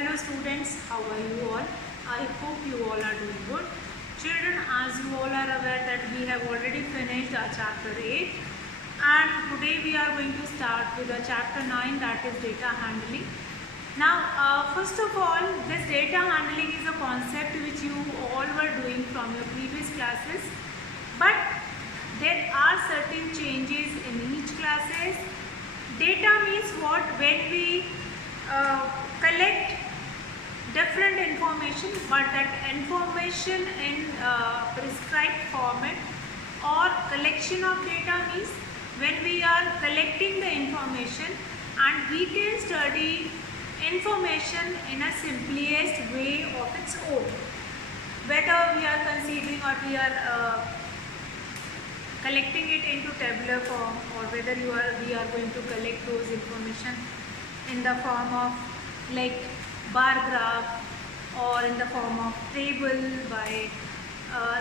Hello students, how are you all? I hope you all are doing good. Children, as you all are aware that we have already finished our chapter 8 and today we are going to start with the chapter 9, that is data handling. Now, first of all, this data handling is a concept which you all were doing from your previous classes, but there are certain changes in each classes. Data means what? When we collect different information, but that information in prescribed format, or collection of data means when we are collecting the information and we can study information in a simplest way of its own, whether we are considering or we are collecting it into tabular form, or whether we are going to collect those information in the form of like bar graph or in the form of table by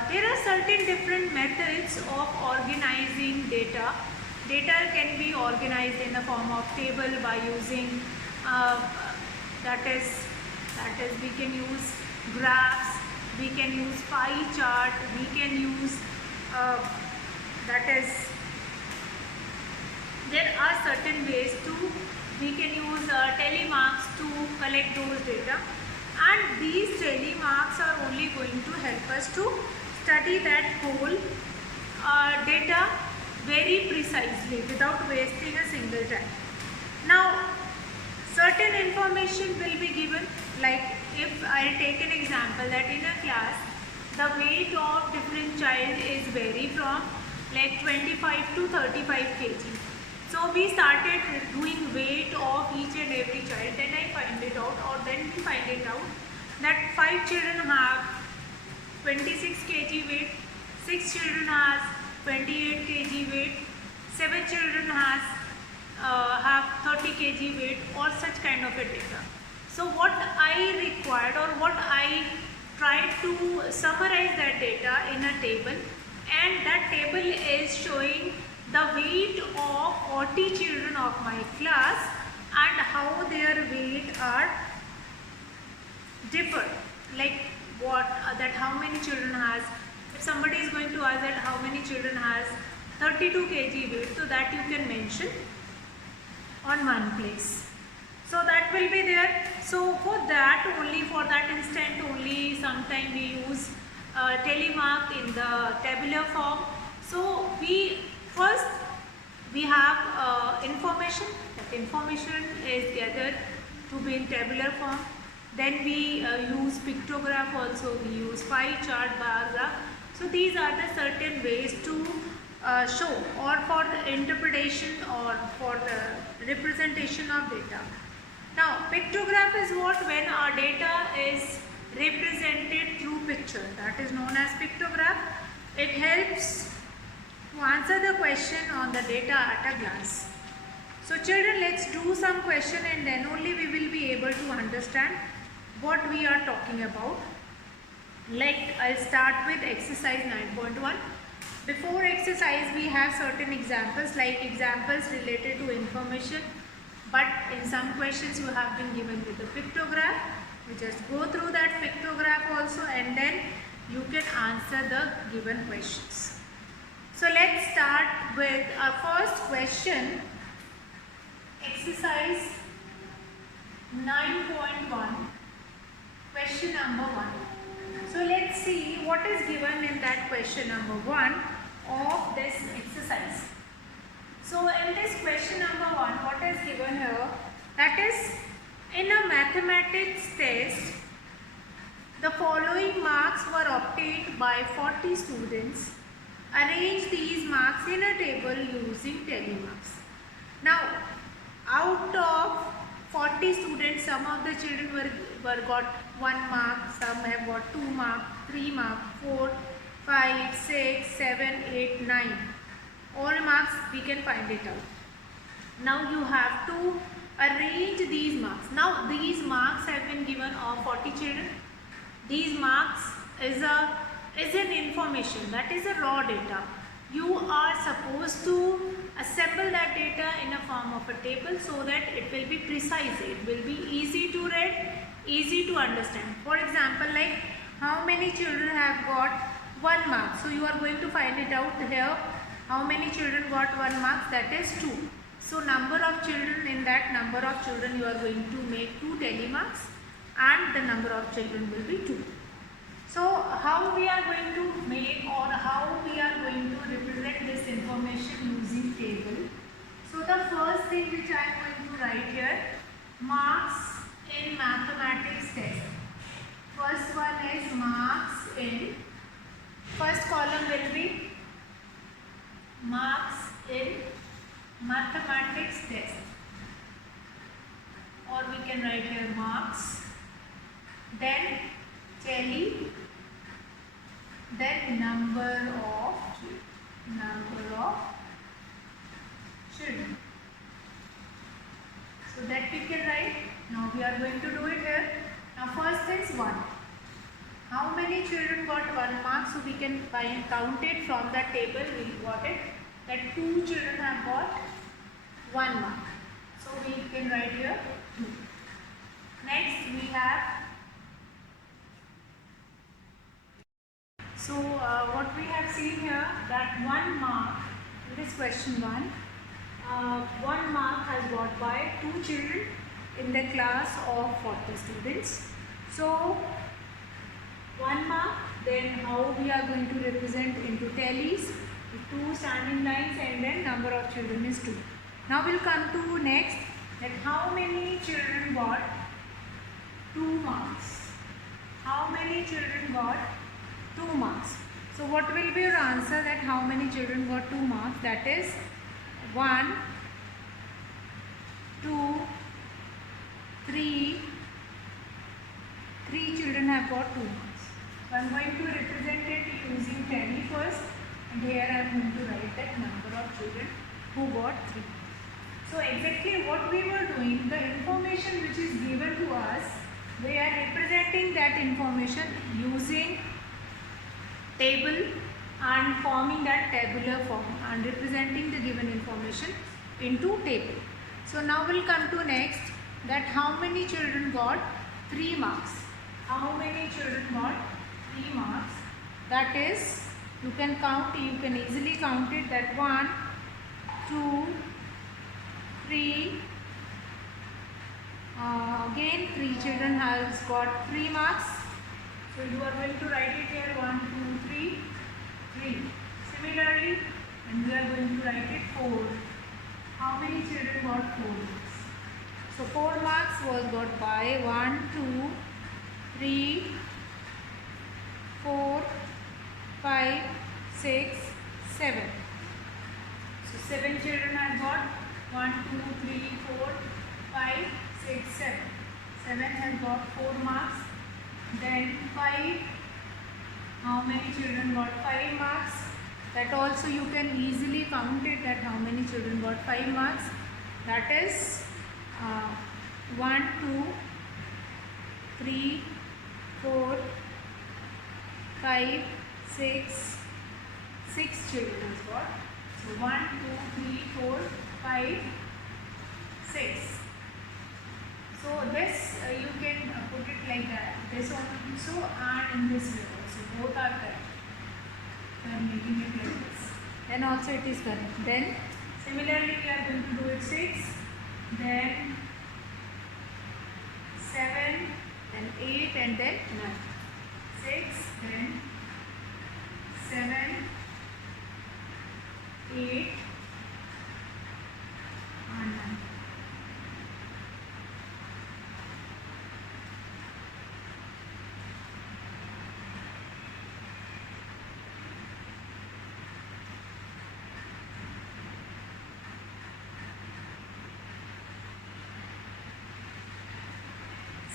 there are certain different methods of organizing data. Data can be organized in the form of table by using that is we can use graphs, we can use pie chart, we can use there are certain ways we can use telemarks to collect those data, and these telemarks are only going to help us to study that whole data very precisely without wasting a single time. Now, certain information will be given, like if I take an example that in a class the weight of different child is vary from like 25 to 35 kg. So we started doing weight of each and every child, then I find it out, or then we find it out that 5 children have 26 kg weight, 6 children has 28 kg weight, 7 children has have 30 kg weight, or such kind of a data. So what I required, or what I tried to summarize that data in a table, and that table is showing the weight of 40 children of my class and how their weight are different, like what that how many children has, if somebody is going to ask that how many children has 32 kg weight, so that you can mention on one place. So that will be there. So for that only, for that instant only, sometime we use telemark in the tabular form. So first we have information. That information is gathered to be in tabular form. Then we use pictograph also. We use pie chart, bar graph. So these are the certain ways to show, or for the interpretation, or for the representation of data. Now, pictograph is what? When our data is represented through picture, that is known as pictograph. It helps to answer the question on the data at a glance. So children, let's do some question, and then only we will be able to understand what we are talking about. Like, I'll start with exercise 9.1. Before exercise, we have certain examples, like examples related to information, but in some questions you have been given with the pictograph. You just go through that pictograph also, and then you can answer the given questions. So let's start with our first question, exercise 9.1, question number 1. So let's see what is given in that question number 1 of this exercise. So in this question number 1, what is given here, that is, in a mathematics test, the following marks were obtained by 40 students. Arrange these marks in a table using telemarks. Now, out of 40 students, some of the children were got 1 mark, some have got 2 mark, 3 mark, 4, 5, 6, 7, 8, 9. All marks we can find it out. Now you have to arrange these marks. Now these marks have been given of 40 children. These marks is an information, that is a raw data. You are supposed to assemble that data in a form of a table so that it will be precise, it will be easy to read, easy to understand. For example, like how many children have got 1 mark? So you are going to find it out here. How many children got 1 mark? That is 2. So number of children, in that number of children you are going to make 2 tally marks, and the number of children will be 2. So how we are going to make, or how we are going to represent this information using table? So the first thing which I am going to write here, marks in mathematics test. First one is marks in, first column will be marks in mathematics test, or we can write here marks, then tally, then number of children. So that we can write. Now we are going to do it here. Now first is 1. How many children got 1 mark? So we can count it from the table. We got it that 2 children have got 1 mark. So we can write here 2. Next we have, so what we have seen here, that 1 mark in this question 1, 1 mark has got by 2 children in the class of 40 students. So 1 mark, then how we are going to represent into tallies, 2 standing lines, and then number of children is 2. Now we'll come to next, that how many children got 2 marks? How many children got 2 marks? So what will be your answer, that how many children got 2 marks? That is 1, 2, 3. 3 children have got 2 marks. So I am going to represent it using tally first, and here I am going to write that number of children who got 3. So exactly what we were doing, the information which is given to us, we are representing that information using table and forming that tabular form and representing the given information into table. So now we'll come to next, that how many children got 3 marks? How many children got 3 marks? That is, you can count, you can easily count it, that 1, 2, 3, again 3 children has got 3 marks. So you are going to write it here 1, 2, 3, 3. Similarly, and we are going to write it 4. How many children got 4 marks? So 4 marks was got by 1, 2, 3, 4, 5, 6, 7. So 7 children have got 1, 2, 3, 4, 5, 6, 7. 7 has got 4 marks. Then 5. How many children got 5 marks? That also you can easily count it, that how many children got 5 marks. That is 1, 2, 3, 4, 5, 6. 6 children has got. So 1, 2, 3, 4, 5, 6. So this you can put it like that. This one will be so, and in this way also. Both are correct. I am making it like this. Then also it is correct. Then similarly we are going to do it 6. Then 7. Then 8, and then 9. 6. Then 7, 8, and 9.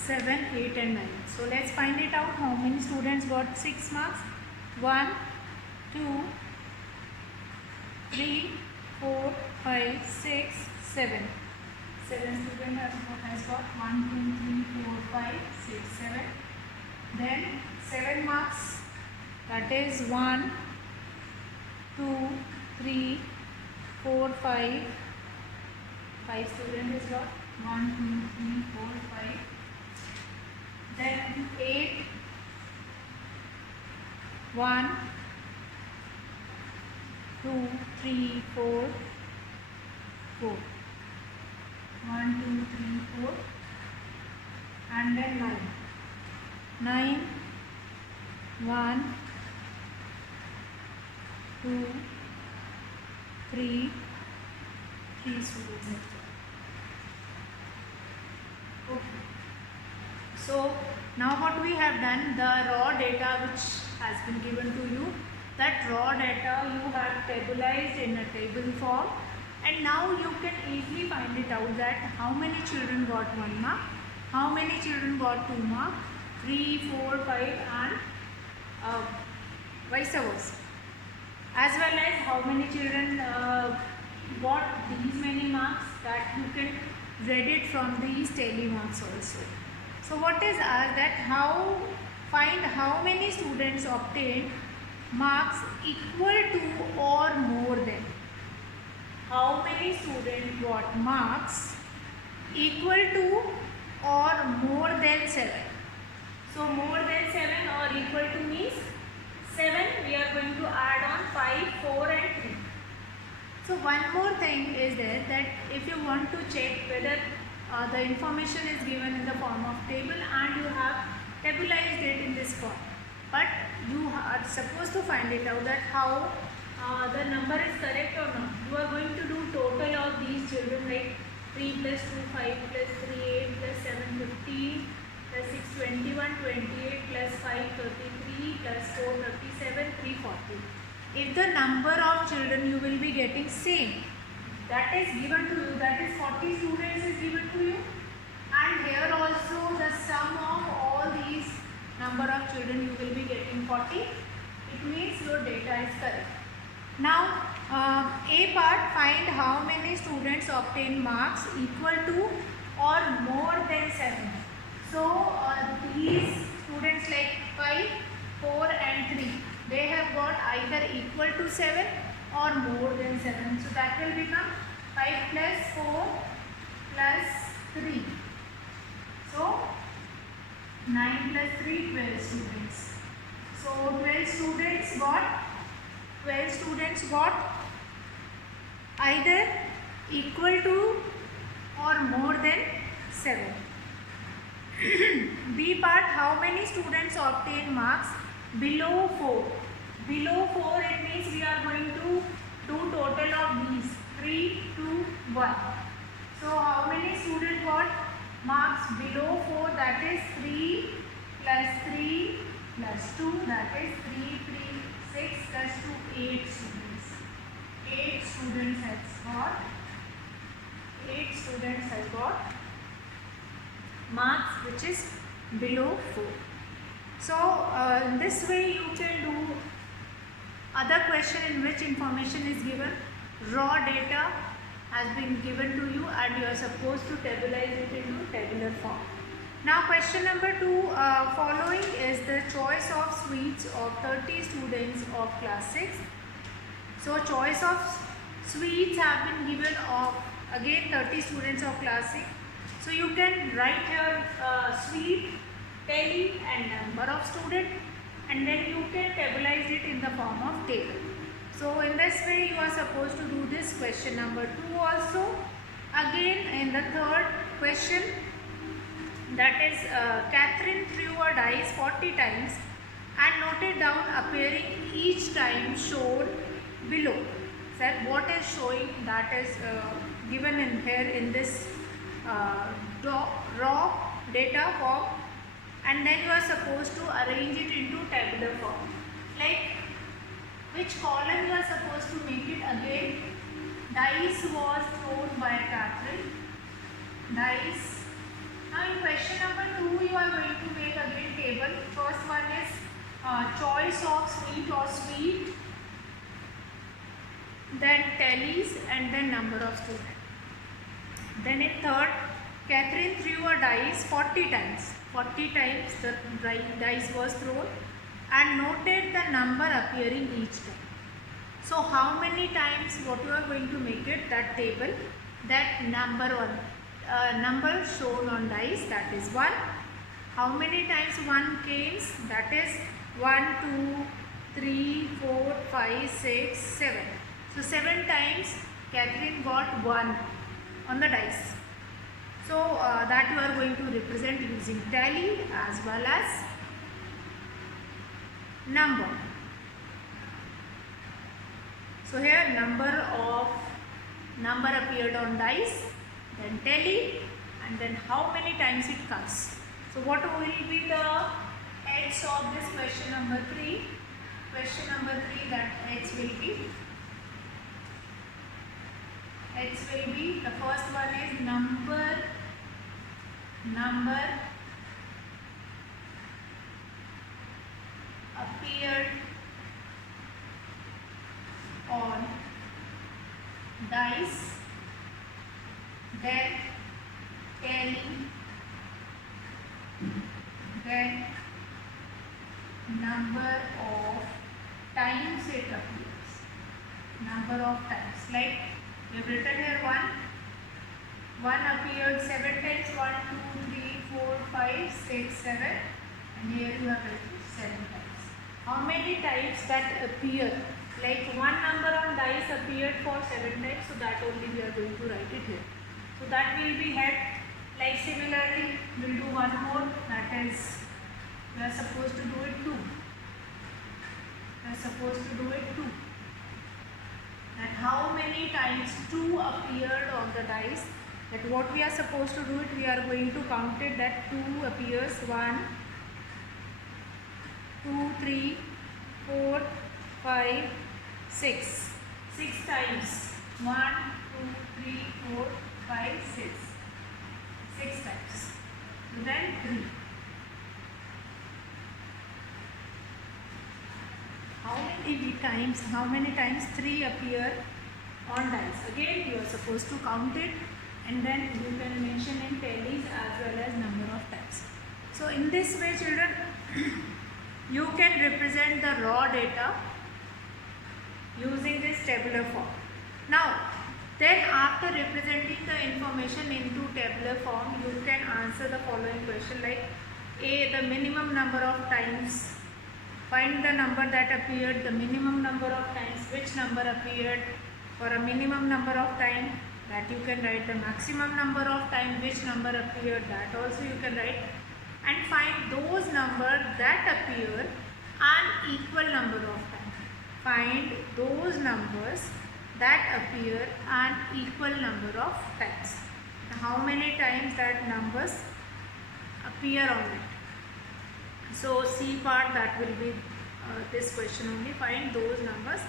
Seven, 8, and 9. So let's find it out. How many students got 6 marks? 1, 2, 3, 4, 5, 6, 7. 7 students has got 1, 2, 3, 4, 5, 6, 7. Then 7 marks. That is 1, 2, 3, 4, 5. 5 students has got 1, 2, 3, 4, 5. 1 2 3 4 4 1 2 3 4 and then 9 1 2 3 students. Okay. So now what we have done, the raw data which has been given to you, that raw data you have tabularized in a table form, and now you can easily find it out that how many children got 1 mark, how many children got 2 mark, 3, 4, 5 and vice versa, as well as how many children got these many marks, that you can read it from these tally marks also. So what is asked that find how many students obtained marks equal to or more than. How many students got marks equal to or more than 7. So more than 7 or equal to means 7, we are going to add on 5, 4 and 3. So one more thing is there, that if you want to check whether the information is given in the form of table and you have tabularized it in this form, but you are supposed to find it out that how the number is correct or not. You are going to do total of these children, like 3 plus 2 5 plus 3 8 plus 7 15 plus 6 21 28 plus 5 33 plus 4 37 3 40. If the number of children you will be getting same, that is given to you, that is 40 students is given to you, and here also the sum of all these number of children you will be getting 40, it means your data is correct. Now A part, find how many students obtain marks equal to or more than 7. So these students like 5, 4 and 3, they have got either equal to 7 or more than 7. So that will become 5 plus 4 plus 3. So 9 plus 3, 12 students. So 12 students got either equal to or more than 7. B part, how many students obtain marks below 4. Below 4, it means we are going to do total of these 3, 2, 1. So how many students got marks below 4? That is 3 plus 3 plus 2, that is 3, 3, 6 plus 2, 8 students. 8 students has got marks which is below 4. So in this way you can do other question in which information is given, raw data has been given to you and you are supposed to tabularize it into tabular form. Now question number 2, following is the choice of sweets of 30 students of class 6. So choice of sweets have been given of again 30 students of class 6. So you can write here sweet, tally and number of students, and then you can tabularize it in the form of table. So in this way you are supposed to do this question number 2 also. Again in the third question, that is Catherine threw a dice 40 times and noted down appearing each time shown below. So what is showing, that is given in here in this raw data form, and then you are supposed to arrange it into tabular form. Like which column you are supposed to make it again. Dice was thrown by Catherine. Dice. Now in question number 2 you are going to make again table. First one is choice of sweet or sweet, then tallies and then number of students. Then in third, Catherine threw a dice 40 times. 40 times the dice was thrown and noted the number appearing each time. So how many times, what you are going to make it, that table, that number number shown on dice, that is 1. How many times 1 came, that is 1, 2, 3, 4, 5, 6, 7. So 7 times Catherine got 1 on the dice. So that you are going to represent using tally as well as number. So here number appeared on dice, then tally, and then how many times it comes. So what will be the heads of this question number 3? Question number 3, that heads will be the first one is number appeared on dice, then tally, then number of times it appears. Number of times, like we have written here 1 appeared 7 times, 1, 2, 3, 4, 5, 6, 7, and here you have written 7 times. How many times that appear? Like one number on dice appeared for 7 times, so that only we are going to write it here. So that will be head. Like similarly, we will do one more, that is, we are supposed to do it 2. That how many times 2 appeared on the dice. That what we are supposed to do it, we are going to count it that 2 appears 1, 2, 3, 4, 5, 6. 6 times. 1, 2, 3, 4, 5, 6. 6 times. Then 3. How many times 3 appear on dice? Again, you are supposed to count it, and then you can mention in tallies as well as number of times. So in this way, children, you can represent the raw data using this tabular form. Now, then after representing the information into tabular form, you can answer the following question like A, the minimum number of times. Find the number that appeared, the minimum number of times, which number appeared for a minimum number of time, that you can write the maximum number of time, which number appeared, that also you can write, and find those numbers that appear an equal number of time. Find those numbers that appear an equal number of times. How many times that numbers appear on it. So C part, that will be this question only. Find those numbers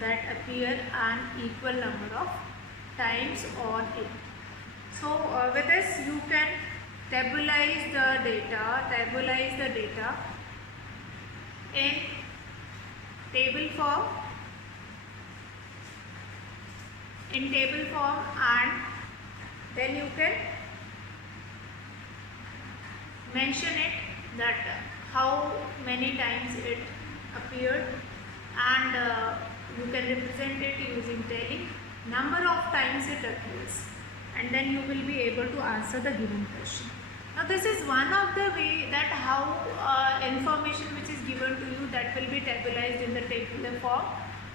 that appear an equal number of times on it. So with this you can tabularize the data in table form, and then you can mention it that how many times it appeared, and you can represent it using tally, number of times it appears, and then you will be able to answer the given question. Now this is one of the way that how information which is given to you, that will be tabularized in the tabular form,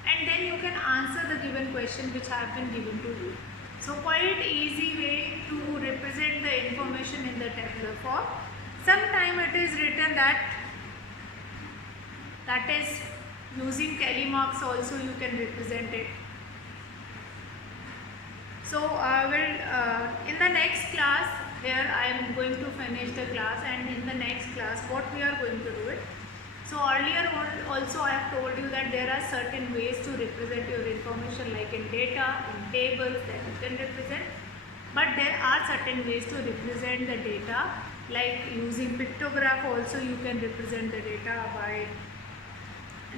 and then you can answer the given question which have been given to you. So quite easy way to represent the information in the tabular form. Sometime it is written that is using tally marks also you can represent it. So in the next class, here I am going to finish the class, and in the next class what we are going to do it. So earlier also I have told you that there are certain ways to represent your information, like in data, in tables that you can represent, but there are certain ways to represent the data, like using pictograph also you can represent the data by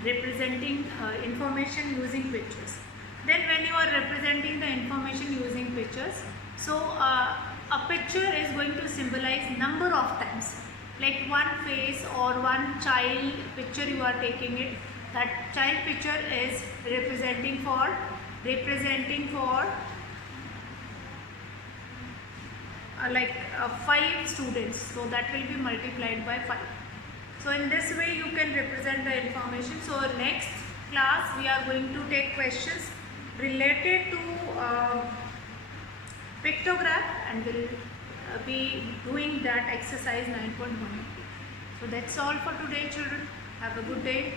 representing information using pictures. Then when you are representing the information using pictures, so a picture is going to symbolize number of times, like one face or one child picture you are taking it, that child picture is representing for 5 students, so that will be multiplied by 5. So in this way you can represent the information. So next class we are going to take questions related to pictograph, and we'll be doing that exercise 9.1. So that's all for today, children. Have a good day.